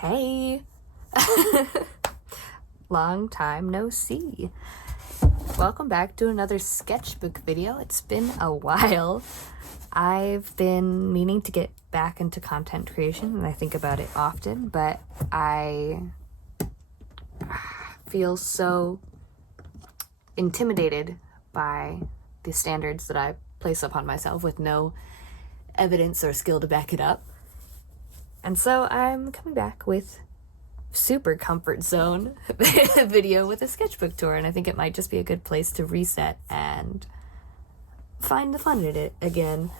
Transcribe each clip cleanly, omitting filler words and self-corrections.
Hey! Long time no see. Welcome back to another sketchbook video. It's been a while. I've been meaning to get back into content creation, and I think about it often, but I feel so intimidated by the standards that I place upon myself with no evidence or skill to back it up. And so I'm coming back with super comfort zone video with a sketchbook tour, and I think it might just be a good place to reset and find the fun in it again.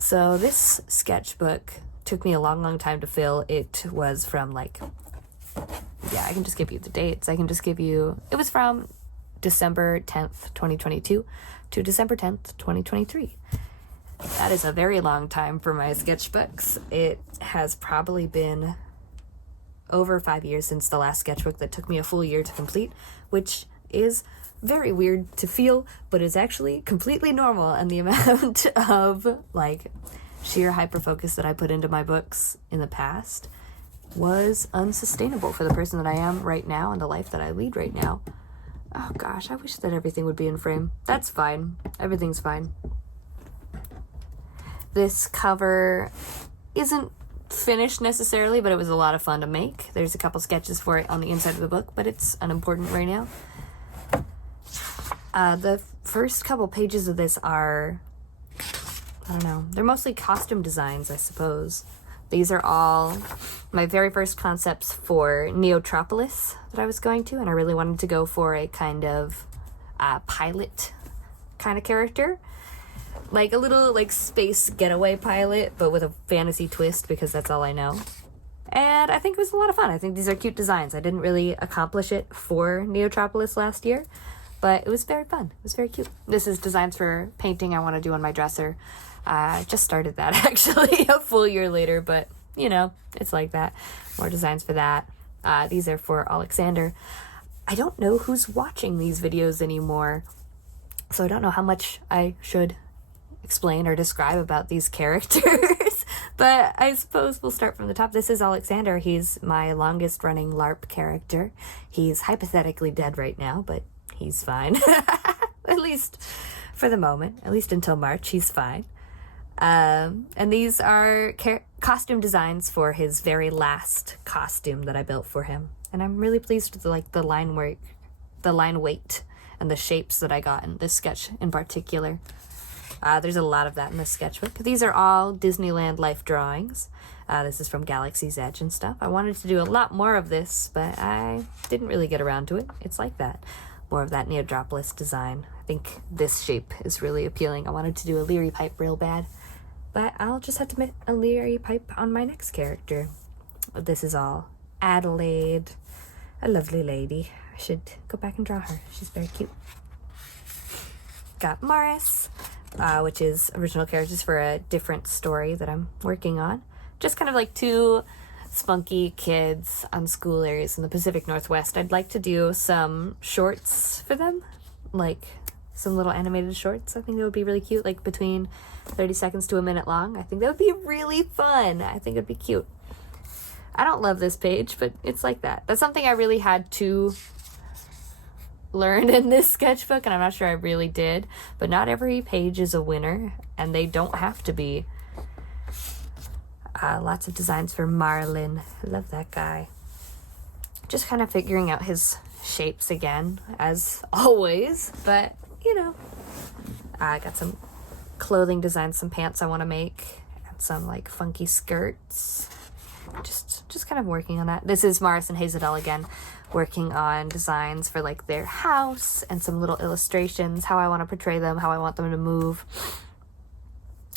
So this sketchbook took me a long time to fill. It was from I can just give you the dates. I can just give you, it was from December 10th, 2022 to December 10th, 2023. That is a very long time for my sketchbooks. It has probably been over 5 years since the last sketchbook that took me a full year to complete, which is very weird to feel, but is actually completely normal, and the amount of sheer hyperfocus that I put into my books in the past was unsustainable for the person that I am right now and the life that I lead right now. Oh gosh, I wish that everything would be in frame. That's fine. Everything's fine. This cover isn't finished necessarily, but it was a lot of fun to make. There's a couple sketches for it on the inside of the book, but it's unimportant right now. The first couple pages of this are, they're mostly costume designs, I suppose. These are all my very first concepts for Neotropolis that I was going to, and I really wanted to go for a kind of pilot kind of character. Like a little space getaway pilot, but with a fantasy twist, because that's all I know. And I think it was a lot of fun. I think these are cute designs. I didn't really accomplish it for Neotropolis last year, but it was very fun. It was very cute. This is designs for painting I want to do on my dresser. I just started that actually a full year later, but it's like that. More designs for that. These are for Alexander. I don't know who's watching these videos anymore, so I don't know how much I should explain or describe about these characters, but I suppose we'll start from the top. This is Alexander. He's my longest running LARP character. He's hypothetically dead right now, but he's fine. At least for the moment, at least until March, he's fine. And these are costume designs for his very last costume that I built for him. And I'm really pleased with the line work, the line weight, and the shapes that I got in this sketch in particular. There's a lot of that in this sketchbook. These are all Disneyland life drawings. This is from Galaxy's Edge and stuff. I wanted to do a lot more of this, but I didn't really get around to it. It's like that. More of that Neotropolis design. I think this shape is really appealing. I wanted to do a Leary pipe real bad, but I'll just have to make a Leary pipe on my next character. This is all Adelaide, a lovely lady. I should go back and draw her. She's very cute. Got Morris, which is original characters for a different story that I'm working on. Just kind of like two spunky kids on school areas in the Pacific Northwest. I'd like to do some shorts for them, like some little animated shorts. I think that would be really cute, like between 30 seconds to a minute long. I think that would be really fun. I think it'd be cute. I don't love this page, but it's like that. That's something I really had to learn in this sketchbook, and I'm not sure I really did, but not every page is a winner, and they don't have to be. Lots of designs for Marlin. I love that guy. Just kind of figuring out his shapes again, as always, but I got some clothing designs, some pants I want to make, and some funky skirts. Just kind of working on that. This is Morris and Hazelden again, working on designs for their house and some little illustrations, how I want to portray them, how I want them to move.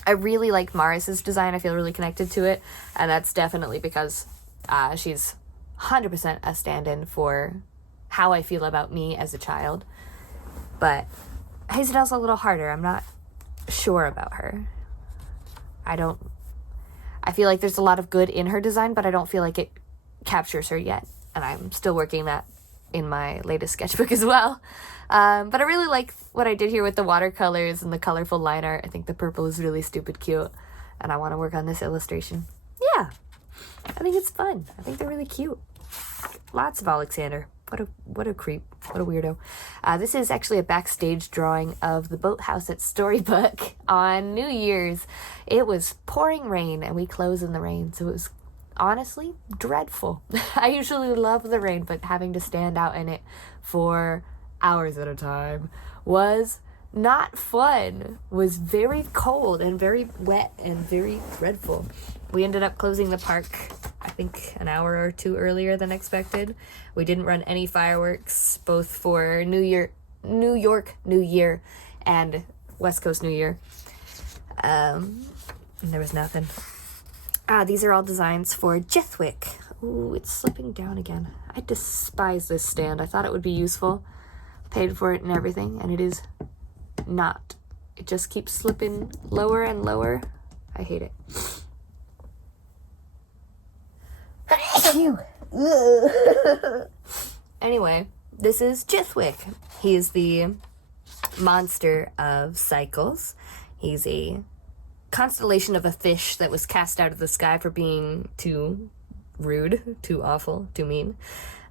I really like Morris's design. I feel really connected to it, and that's definitely because she's 100% a stand-in for how I feel about me as a child. But Hazelden's a little harder. I'm not sure about her. I feel like there's a lot of good in her design, but I don't feel like it captures her yet. And I'm still working that in my latest sketchbook as well. But I really like what I did here with the watercolors and the colorful line art. I think the purple is really stupid cute, and I want to work on this illustration. Yeah, I think it's fun. I think they're really cute. Lots of Alexander. What a creep. What a weirdo. This is actually a backstage drawing of the boathouse at Storybook on New Year's. It was pouring rain and we closed in the rain, so it was honestly dreadful. I usually love the rain, but having to stand out in it for hours at a time was not fun. Was very cold and very wet and very dreadful. We ended up closing the park, I think, an hour or two earlier than expected. We didn't run any fireworks, both for New York New Year and West Coast New Year. And there was nothing. These are all designs for Jithwick. Ooh, it's slipping down again. I despise this stand. I thought it would be useful. Paid for it and everything, and it is not. It just keeps slipping lower and lower. I hate it. Anyway, this is Jithwick. He is the monster of cycles. He's a constellation of a fish that was cast out of the sky for being too rude, too awful, too mean.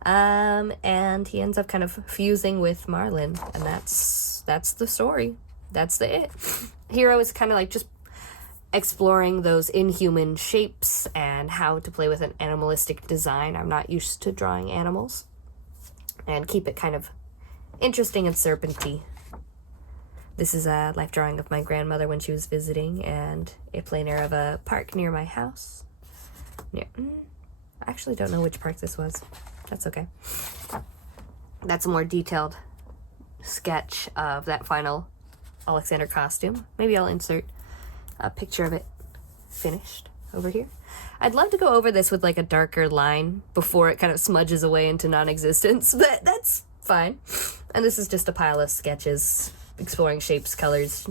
And he ends up kind of fusing with Marlin, and that's the story. That's it. Hero is kind of like just exploring those inhuman shapes and how to play with an animalistic design. I'm not used to drawing animals, and keep it kind of interesting and serpenty. This is a life drawing of my grandmother when she was visiting, and a plein air of a park near my house. I actually don't know which park this was. That's okay. That's a more detailed sketch of that final Alexander costume. Maybe I'll insert a picture of it finished over here. I'd love to go over this with like a darker line before it kind of smudges away into non-existence, but that's fine. And this is just a pile of sketches, exploring shapes, colors,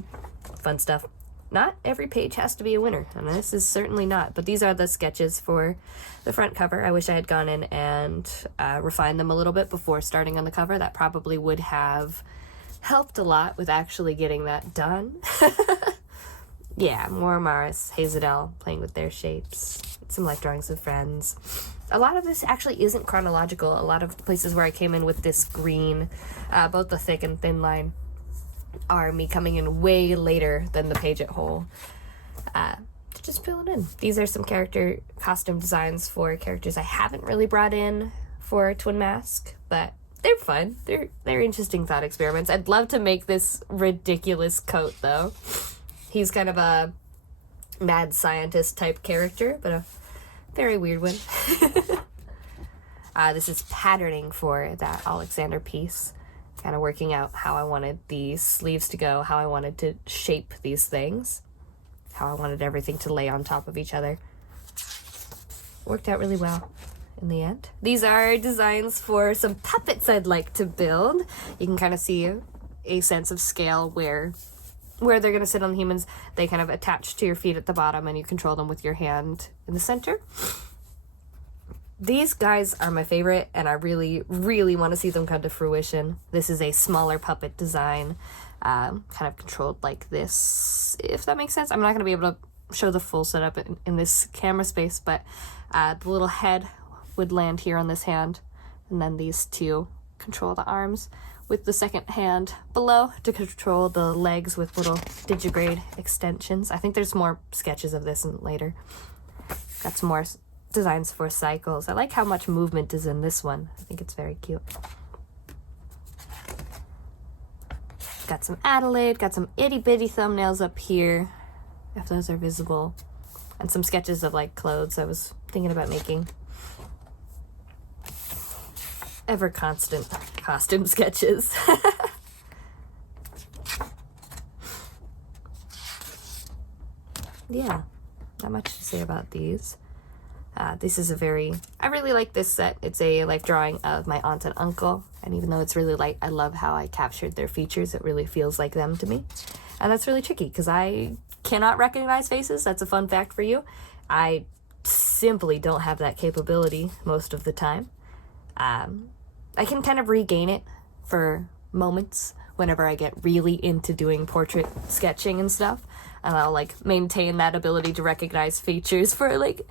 fun stuff. Not every page has to be a winner, and this is certainly not, but these are the sketches for the front cover. I wish I had gone in and refined them a little bit before starting on the cover. That probably would have helped a lot with actually getting that done. Yeah, more Maris, Hazadel playing with their shapes, some life drawings of friends. A lot of this actually isn't chronological. A lot of the places where I came in with this green, both the thick and thin line, are me coming in way later than the page at whole. To just fill it in. These are some character costume designs for characters I haven't really brought in for Twin Mask, but they're fun. They're interesting thought experiments. I'd love to make this ridiculous coat, though. He's kind of a mad scientist type character, but a very weird one. This is patterning for that Alexander piece. Kind of working out how I wanted the sleeves to go, how I wanted to shape these things, how I wanted everything to lay on top of each other. Worked out really well in the end. These are designs for some puppets I'd like to build. You can kind of see a sense of scale where they're going to sit on the humans. They kind of attach to your feet at the bottom, and you control them with your hand in the center. These guys are my favorite, and I really, really want to see them come to fruition. This is a smaller puppet design, kind of controlled like this, if that makes sense. I'm not going to be able to show the full setup in this camera space, but the little head would land here on this hand, and then these two control the arms, with the second hand below to control the legs with little digigrade extensions. I think there's more sketches of this later. Got some more designs for cycles. I like how much movement is in this one. I think it's very cute. Got some Adelaide, got some itty bitty thumbnails up here, if those are visible, and some sketches of like clothes I was thinking about making. Ever constant costume sketches. Yeah, not much to say about these. This is I really like this set. It's a life drawing of my aunt and uncle, and even though it's really light, I love how I captured their features. It really feels like them to me. And that's really tricky because I cannot recognize faces. That's a fun fact for you. I simply don't have that capability most of the time. I can kind of regain it for moments whenever I get really into doing portrait sketching and stuff. and I'll like maintain that ability to recognize features for like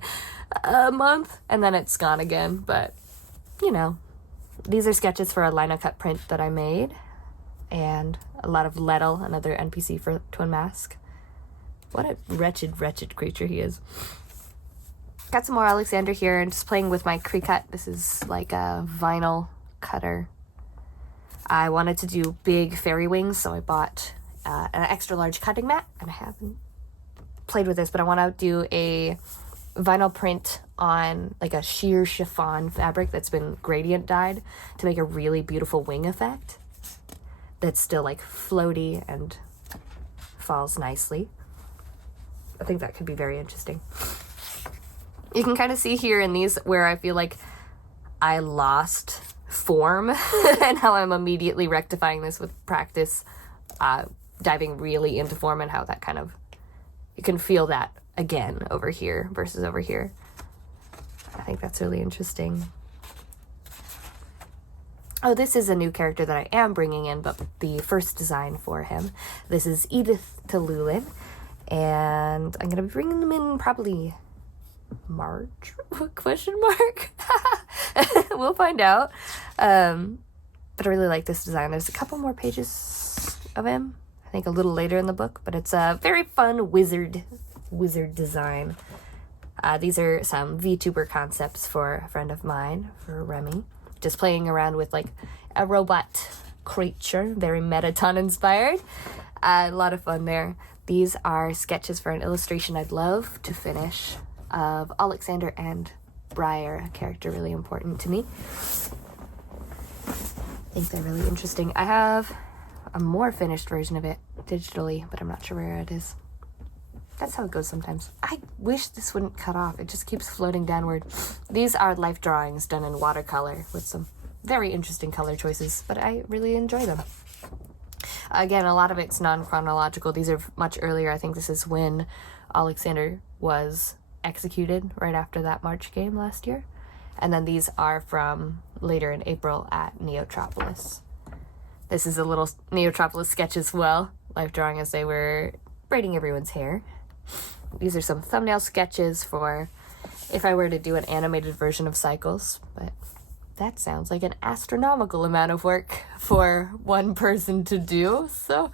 a month, and then it's gone again. But you know, these are sketches for a lino-cut print that I made, and a lot of Lettel, another NPC for Twin Mask. What a wretched, wretched creature he is. Got some more Alexander here, and just playing with my Cricut. This is like a vinyl cutter. I wanted to do big fairy wings, so I bought an extra large cutting mat, and I haven't played with this, but I want to do a vinyl print on like a sheer chiffon fabric that's been gradient dyed to make a really beautiful wing effect that's still like floaty and falls nicely. I think that could be very interesting. You can kind of see here in these where I feel like I lost form and how I'm immediately rectifying this with practice, diving really into form, and how that kind of, you can feel that again over here versus over here. I think that's really interesting. Oh, this is a new character that I am bringing in, but the first design for him. This is Edith Tululin, and I'm going to be bringing them in probably March? Question mark? We'll find out. But I really like this design. There's a couple more pages of him, I think a little later in the book, but it's a very fun wizard design. These are some VTuber concepts for a friend of mine, for Remy. Just playing around with like a robot creature, very Metaton inspired. A lot of fun there. These are sketches for an illustration I'd love to finish of Alexander and Briar, a character really important to me. I think they're really interesting. I have a more finished version of it digitally, but I'm not sure where it is. That's how it goes sometimes. I wish this wouldn't cut off. It just keeps floating downward. These are life drawings done in watercolor with some very interesting color choices, but I really enjoy them. Again, a lot of it's non-chronological. These are much earlier. I think this is when Alexander was executed, right after that March game last year. And then these are from later in April at Neotropolis. This is a little Neotropolis sketch as well, life drawing as they were braiding everyone's hair. These are some thumbnail sketches for if I were to do an animated version of Cycles, but that sounds like an astronomical amount of work for one person to do, so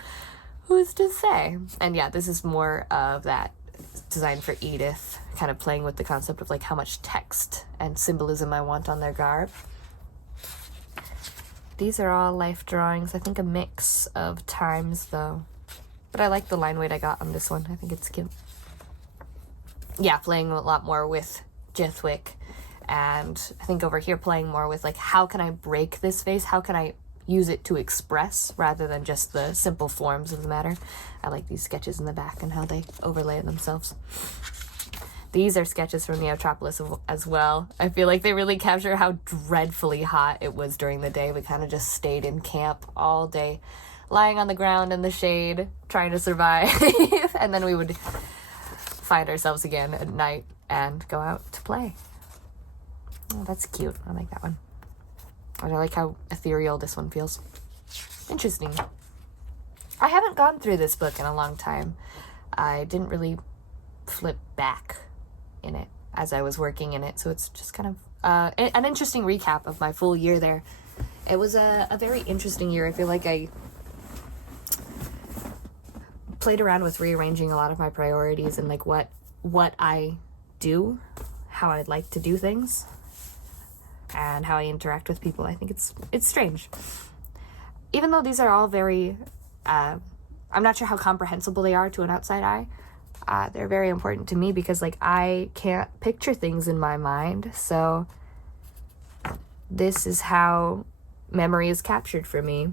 who's to say? And yeah, this is more of that design for Edith, kind of playing with the concept of like how much text and symbolism I want on their garb. These are all life drawings, I think a mix of times though. But I like the line weight I got on this one. I think it's cute. Yeah, playing a lot more with Jithwick. And I think over here playing more with like, how can I break this face? How can I use it to express rather than just the simple forms of the matter? I like these sketches in the back and how they overlay themselves. These are sketches from Neotropolis as well. I feel like they really capture how dreadfully hot it was during the day. We kind of just stayed in camp all day, lying on the ground in the shade, trying to survive. And then we would find ourselves again at night and go out to play. Oh, that's cute. I like that one. I like how ethereal this one feels. Interesting. I haven't gone through this book in a long time. I didn't really flip back in it as I was working in it, so it's just kind of an interesting recap of my full year there. It was a very interesting year. I feel like I played around with rearranging a lot of my priorities and like what I do, how I'd like to do things, and how I interact with people. I think it's strange. Even though these are all very, I'm not sure how comprehensible they are to an outside eye, they're very important to me because like I can't picture things in my mind, so this is how memory is captured for me.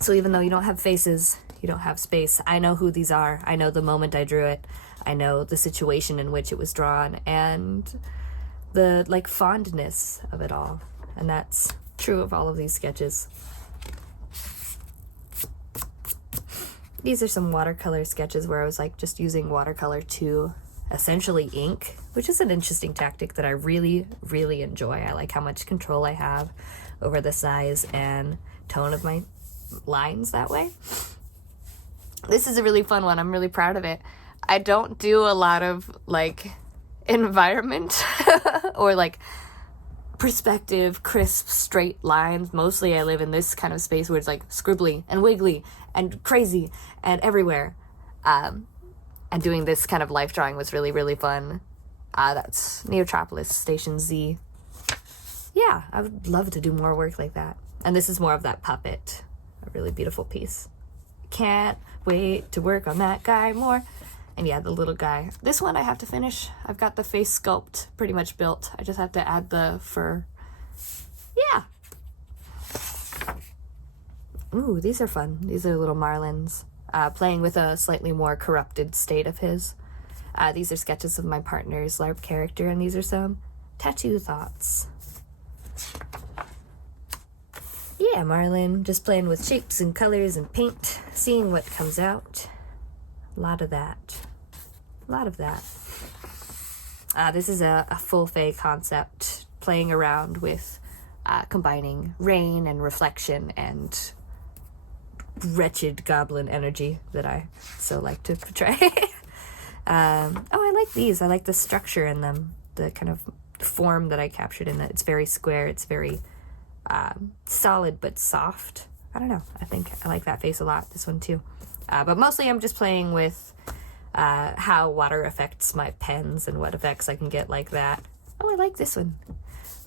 So even though you don't have faces, you don't have space, I know who these are. I know the moment I drew it. I know the situation in which it was drawn and the like fondness of it all. And that's true of all of these sketches. These are some watercolor sketches where I was like just using watercolor to essentially ink, which is an interesting tactic that I really, really enjoy. I like how much control I have over the size and tone of my lines that way. This is a really fun one. I'm really proud of it. I don't do a lot of like environment or like perspective, crisp, straight lines. Mostly I live in this kind of space where it's like scribbly and wiggly and crazy and everywhere. And doing this kind of life drawing was really, really fun. That's Neotropolis, Station Z. Yeah, I would love to do more work like that. And this is more of that puppet. A really beautiful piece. Can't wait to work on that guy more. And yeah, the little guy. This one I have to finish. I've got the face sculpt pretty much built. I just have to add the fur. Yeah. Ooh, these are fun. These are little marlins. Playing with a slightly more corrupted state of his. These are sketches of my partner's LARP character, and these are some tattoo thoughts. Yeah, Marlin, just playing with shapes and colors and paint, seeing what comes out. A lot of that. A lot of that. This is a full Fae concept, playing around with combining rain and reflection and wretched goblin energy that I so like to portray. Oh, I like these. I like the structure in them, the kind of form that I captured in it. It's very square. It's very solid but soft. I don't know. I think I like that face a lot. This one too. But mostly I'm just playing with how water affects my pens and what effects I can get like that. Oh, I like this one.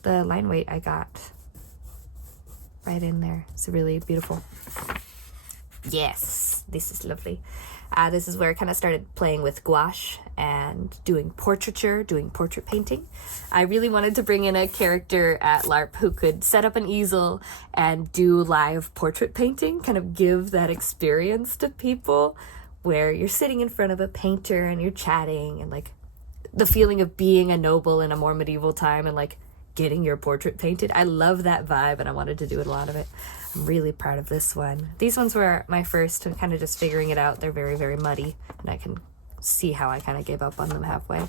The line weight I got right in there. It's really beautiful. Yes, this is lovely. This is where I kind of started playing with gouache and doing portraiture, doing portrait painting. I really wanted to bring in a character at LARP who could set up an easel and do live portrait painting, kind of give that experience to people where you're sitting in front of a painter and you're chatting and like the feeling of being a noble in a more medieval time and like getting your portrait painted. I love that vibe and I wanted to do a lot of it. I'm really proud of this one. These ones were my first and kind of just figuring it out. They're very, very muddy and I can see how I kind of gave up on them halfway.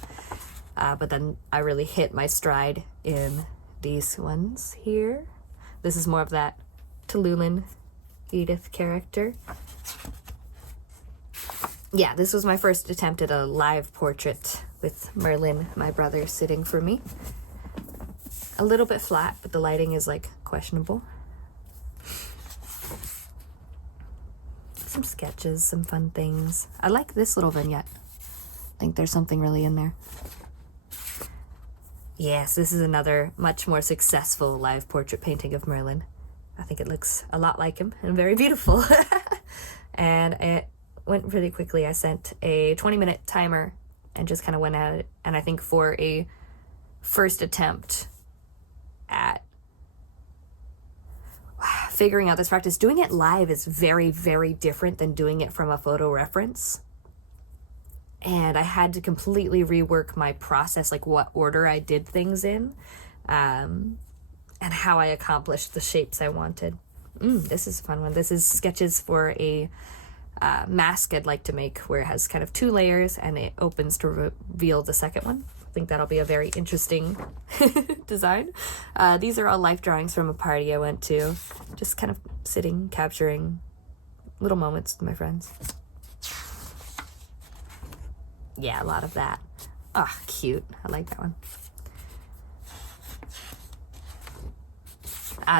But then I really hit my stride in these ones here. This is more of that Tululan Edith character. Yeah, this was my first attempt at a live portrait with Merlin, my brother, sitting for me. A little bit flat, but the lighting is like questionable. Some sketches, some fun things. I like this little vignette. I think there's something really in there. Yes, this is another much more successful live portrait painting of Merlin. I think it looks a lot like him and very beautiful. And it went really quickly. I sent a 20-minute timer and just kind of went at it. And I think for a first attempt at figuring out this practice, doing it live is very, very different than doing it from a photo reference. And I had to completely rework my process, like what order I did things in, and how I accomplished the shapes I wanted. This is a fun one. This is sketches for a mask I'd like to make where it has kind of 2 layers and it opens to reveal the second one. I think that'll be a very interesting design. These are all life drawings from a party I went to. Just kind of sitting, capturing little moments with my friends. Yeah, a lot of that. Ah, cute. I like that one.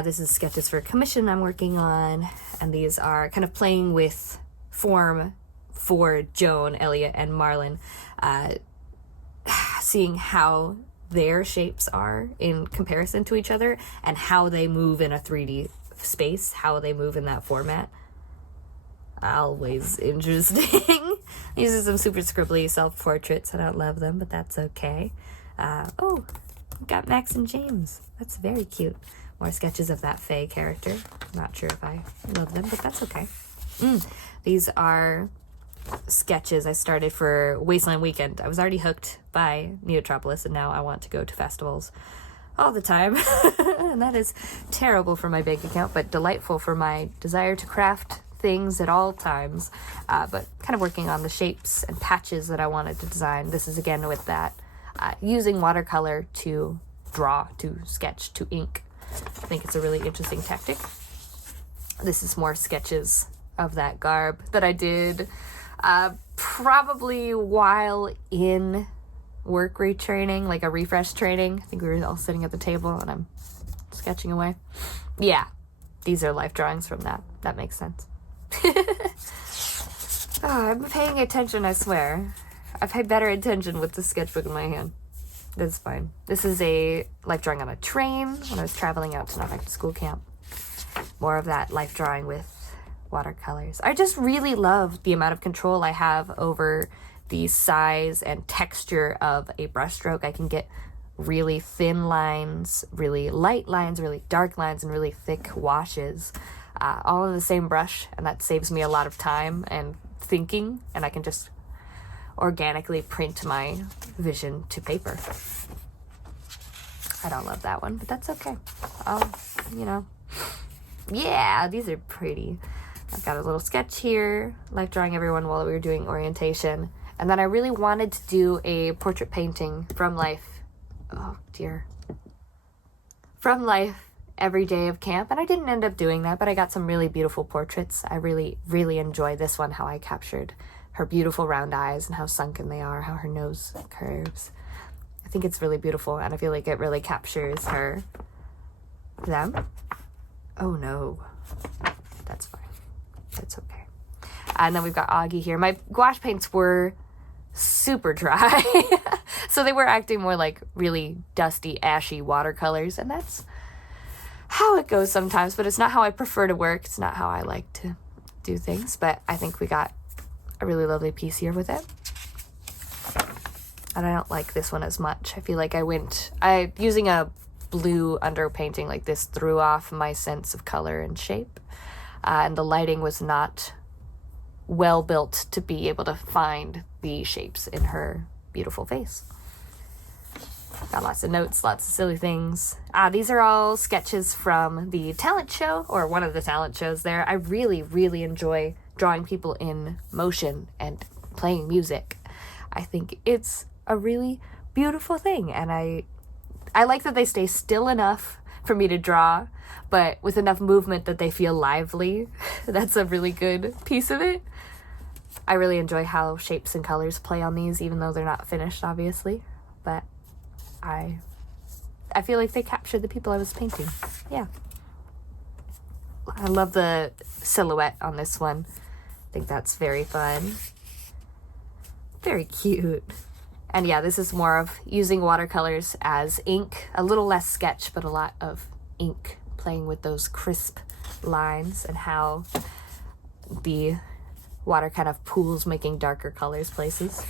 This is sketches for a commission I'm working on. And these are kind of playing with form for Joan, Elliot, and Marlin. Seeing how their shapes are in comparison to each other and how they move in a 3D space, how they move in that format. Always interesting. These are some super scribbly self-portraits. I don't love them, but that's okay. Oh, got Max and James. That's very cute. More sketches of that Fae character. Not sure if I love them, but that's okay. These are sketches I started for Wasteland Weekend. I was already hooked by Neotropolis and now I want to go to festivals all the time. And that is terrible for my bank account, but delightful for my desire to craft things at all times. But kind of working on the shapes and patches that I wanted to design. This is again with that using watercolor to draw, to sketch, to ink. I think it's a really interesting tactic. This is more sketches of that garb that I did probably while in work retraining, like a refresh training. I think we were all sitting at the table and I'm sketching away. Yeah, these are life drawings from that. That makes sense. Oh, I'm paying attention, I swear. I pay better attention with the sketchbook in my hand. That's fine. This is a life drawing on a train when I was traveling out to not back to school camp. More of that life drawing with watercolors. I just really love the amount of control I have over the size and texture of a brushstroke. I can get really thin lines, really light lines, really dark lines, and really thick washes, all in the same brush, and that saves me a lot of time and thinking, and I can just organically print my vision to paper. I don't love that one, but that's okay. You know, yeah, these are pretty. I've got a little sketch here, life drawing everyone while we were doing orientation, and then I really wanted to do a portrait painting from life. Oh dear. From life every day of camp, and I didn't end up doing that, but I got some really beautiful portraits. I really, really enjoy this one, how I captured her beautiful round eyes and how sunken they are, how her nose curves. I think it's really beautiful, and I feel like it really captures them. Oh no, that's fine. That's okay. And then we've got Augie here. My gouache paints were super dry, so they were acting more like really dusty, ashy watercolors, and that's how it goes sometimes, but it's not how I prefer to work. It's not how I like to do things, but I think we got a really lovely piece here with it. And I don't like this one as much. I feel like using a blue underpainting like this threw off my sense of color and shape, and the lighting was not well built to be able to find the shapes in her beautiful face. Got lots of notes, lots of silly things. These are all sketches from the talent show, or one of the talent shows there. I really, really enjoy drawing people in motion and playing music. I think it's a really beautiful thing, and I like that they stay still enough for me to draw, but with enough movement that they feel lively. That's a really good piece of it. I really enjoy how shapes and colors play on these, even though they're not finished, obviously, but I feel like they captured the people I was painting. Yeah. I love the silhouette on this one. I think that's very fun. Very cute. And yeah, this is more of using watercolors as ink. A little less sketch, but a lot of ink, playing with those crisp lines and how the water kind of pools, making darker colors places.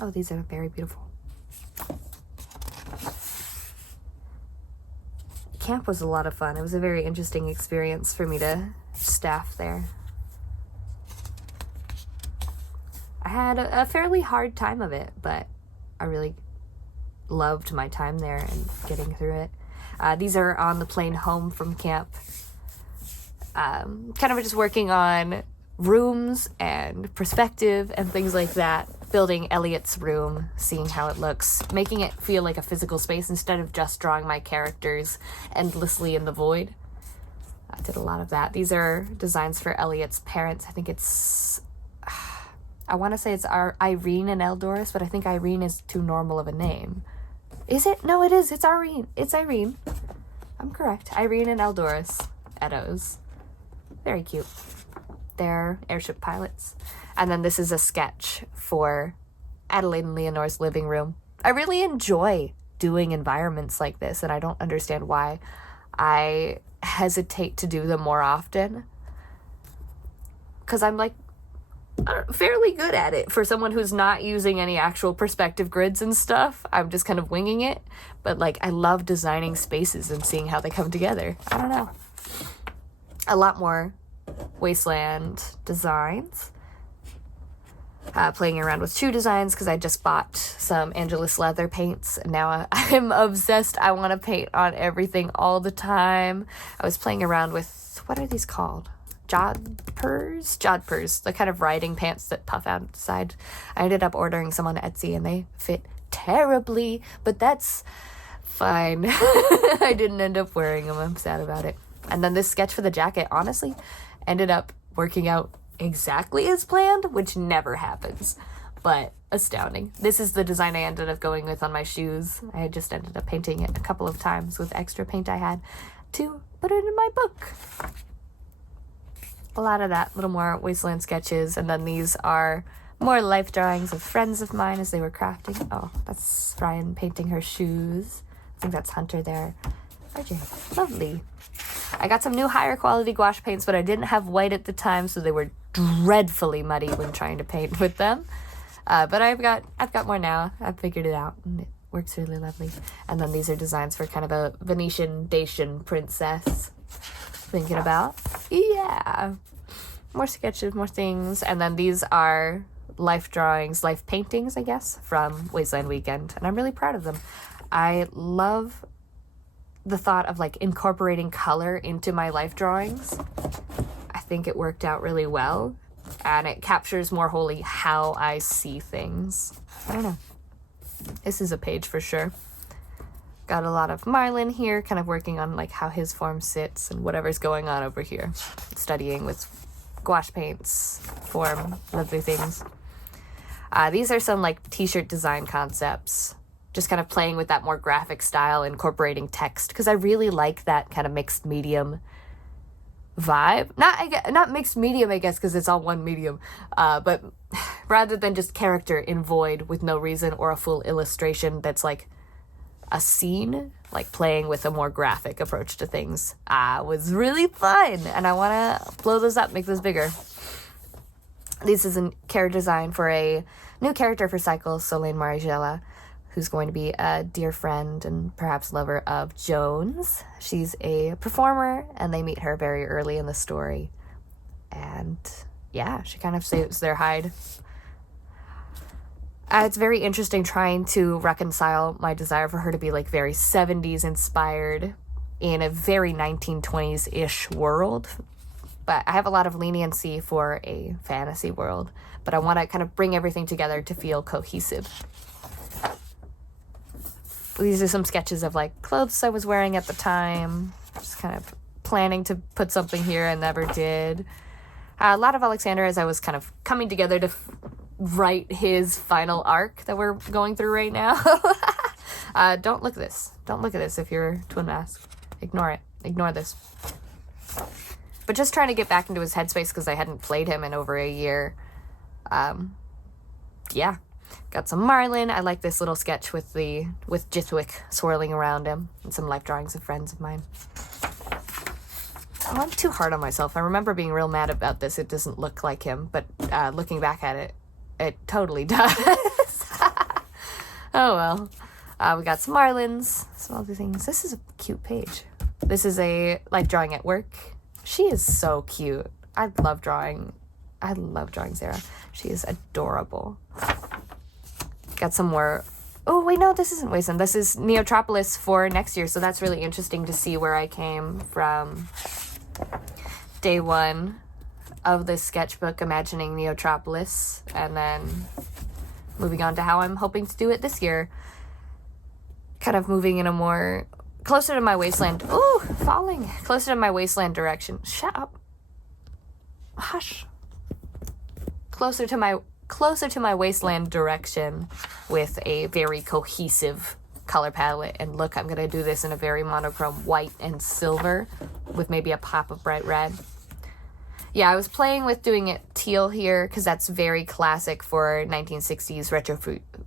Oh, these are very beautiful. Camp was a lot of fun. It was a very interesting experience for me to staff there. I had a fairly hard time of it, but I really loved my time there and getting through it. These are on the plane home from camp. Kind of just working on rooms and perspective and things like that. Building Elliot's room, seeing how it looks, making it feel like a physical space instead of just drawing my characters endlessly in the void. I did a lot of that. These are designs for Elliot's parents. I think it's, I want to say it's Irene and Eldoris, but I think Irene is too normal of a name. Is it? No, it is. It's Irene. It's Irene. I'm correct. Irene and Eldoris Eddowes. Very cute. They're airship pilots. And then this is a sketch for Adelaide and Leonore's living room. I really enjoy doing environments like this, and I don't understand why I hesitate to do them more often. Because I'm like fairly good at it for someone who's not using any actual perspective grids and stuff. I'm just kind of winging it. But like, I love designing spaces and seeing how they come together. I don't know. A lot more wasteland designs. Playing around with shoe designs because I just bought some Angelus leather paints, and now I'm obsessed. I want to paint on everything all the time. I was playing around with, what are these called? Jodhpurs, the kind of riding pants that puff outside. I ended up ordering some on Etsy and they fit terribly, but that's fine. I didn't end up wearing them. I'm sad about it. And then this sketch for the jacket, honestly, ended up working out exactly as planned, which never happens, but astounding. This is the design I ended up going with on my shoes. I had just ended up painting it a couple of times with extra paint I had to put it in my book. A lot of that, little more wasteland sketches, and then these are more life drawings of friends of mine as they were crafting. Oh, that's Ryan painting her shoes. I think that's Hunter there. RJ, lovely. I got some new higher quality gouache paints, but I didn't have white at the time, so they were dreadfully muddy when trying to paint with them. But I've got more now. I've figured it out, and it works really lovely. And then these are designs for kind of a Venetian Dacian princess. Thinking about, yeah, more sketches, more things. And then these are life drawings, life paintings, I guess, from Wasteland Weekend, and I'm really proud of them. I love the thought of like incorporating color into my life drawings. I think it worked out really well, and it captures more wholly how I see things. I don't know. This is a page for sure. Got a lot of Marlin here, kind of working on like how his form sits and whatever's going on over here. Studying with gouache paints, form, lovely things. These are some like t-shirt design concepts. Just kind of playing with that more graphic style, incorporating text, because I really like that kind of mixed medium vibe. Not mixed medium, I guess, because it's all one medium, but rather than just character in void with no reason or a full illustration that's like a scene, like playing with a more graphic approach to things was really fun, and I want to blow those up, make those bigger. This is a character design for a new character for Cycle, Solane Marigela, who's going to be a dear friend and perhaps lover of Jones. She's a performer, and they meet her very early in the story. And yeah, she kind of saves their hide. It's very interesting trying to reconcile my desire for her to be like very 70s inspired in a very 1920s-ish world. But I have a lot of leniency for a fantasy world, but I want to kind of bring everything together to feel cohesive. These are some sketches of like clothes I was wearing at the time, just kind of planning to put something here and never did. A lot of Alexander as I was kind of coming together to write his final arc that we're going through right now. Don't look at this. Don't look at this if you're Twin Mask. Ignore it. Ignore this. But just trying to get back into his headspace because I hadn't played him in over a year. Yeah. Got some Marlin. I like this little sketch with Jithwick swirling around him, and some life drawings of friends of mine. Oh, I'm too hard on myself. I remember being real mad about this. It doesn't look like him, but looking back at it, it totally does. Oh well. We got some Marlins, some other things. This is a cute page. This is a life drawing at work. She is so cute. I love drawing Sarah. She is adorable. Got some more. Oh, wait, no, this isn't Wasteland. This is Neotropolis for next year, so that's really interesting to see where I came from day one of this sketchbook, imagining Neotropolis, and then moving on to how I'm hoping to do it this year. Kind of moving in a more closer to my wasteland. Ooh, falling. Closer to my wasteland direction. Shut up. Hush. Closer to my wasteland direction with a very cohesive color palette. And look, I'm going to do this in a very monochrome white and silver with maybe a pop of bright red. Yeah, I was playing with doing it teal here because that's very classic for 1960s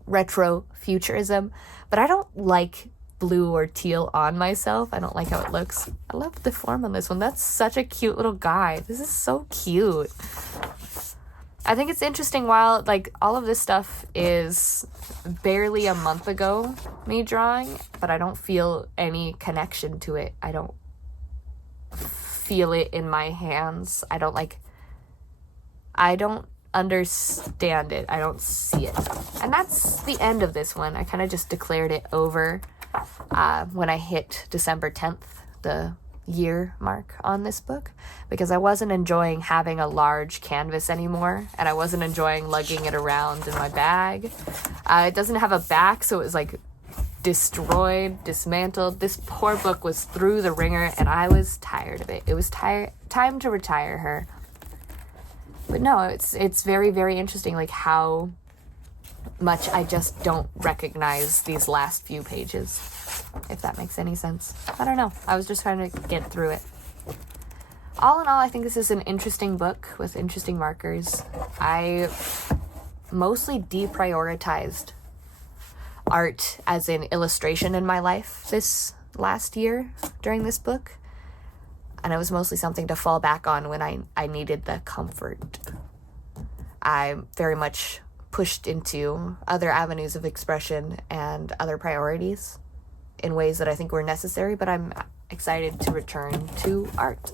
retro futurism. But I don't like blue or teal on myself. I don't like how it looks. I love the form on this one. That's such a cute little guy. This is so cute. I think it's interesting while like all of this stuff is barely a month ago me drawing, but I don't feel any connection to it. I don't feel it in my hands. I don't understand it. I don't see it. And that's the end of this one. I kind of just declared it over when I hit December 10th, the year mark on this book, because I wasn't enjoying having a large canvas anymore, and I wasn't enjoying lugging it around in my bag. It doesn't have a back, so it was like destroyed, dismantled. This poor book was through the ringer, and I was tired of it. It was time to retire her. But no, it's very, very interesting, like how much I just don't recognize these last few pages, if that makes any sense. I don't know. I was just trying to get through it. All in all, I think this is an interesting book with interesting markers. I mostly deprioritized art as in illustration in my life this last year during this book. And it was mostly something to fall back on when I needed the comfort. I very much pushed into other avenues of expression and other priorities in ways that I think were necessary, but I'm excited to return to art.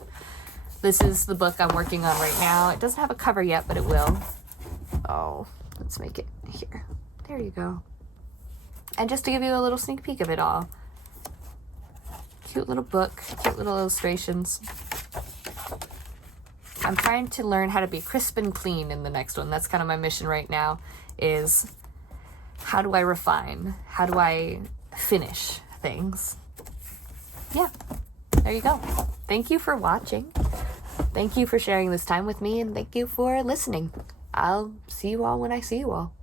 This is the book I'm working on right now. It doesn't have a cover yet, but it will. Oh, let's make it here. There you go. And just to give you a little sneak peek of it all. Cute little book, cute little illustrations. I'm trying to learn how to be crisp and clean in the next one. That's kind of my mission right now, is how do I refine? How do I finish things? Yeah, there you go. Thank you for watching. Thank you for sharing this time with me, and thank you for listening. I'll see you all when I see you all.